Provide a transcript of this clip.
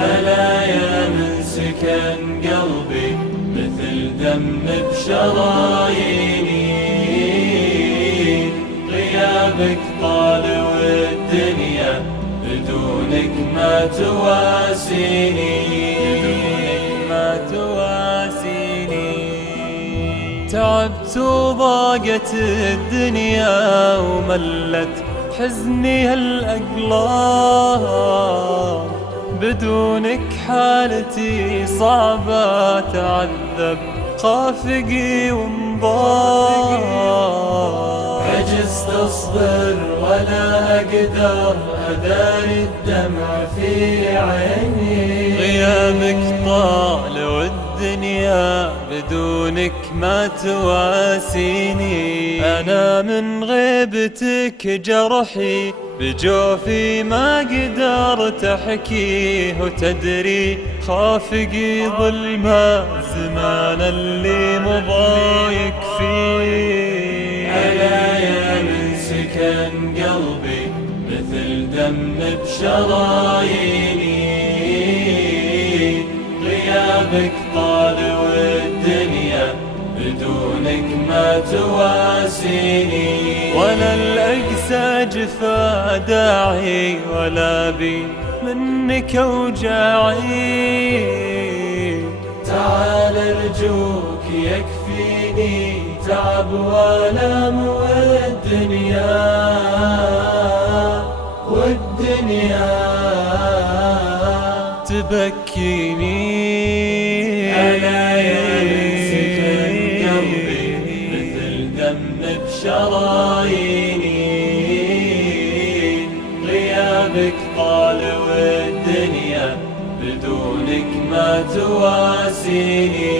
هلا يا من سكن قلبي مثل دم بشراييني، غيابك طال والدنيا بدونك ما تواسيني، تعبت وضاقت الدنيا وملت حزني هالأقلام، بدونك حالتي صعبة تعذب خافقي وانضام، عجزت أصبر ولا أقدر أداري الدمع في عيني، غيابك طال والدنيا بدونك ما تواسيني، أنا من غيبتك جرحي بجوفي ما قدرت أحكيه، وتدري خافقي ظلمة زمان اللي مضايق فيه، ألا يا من سكن قلبي مثل دم بشراييني، غيابك طال والدنيا بدونك ما تواسيني، ولا الأقسى جفا داعي ولا بي منك أوجاعي، تعال أرجوك يكفيني تعب وألم والدنيا تبكيني، ألا يا من سكن قلبي مثل دم بشراييني، غيابك طال والدنيا بدونك ما تواسيني.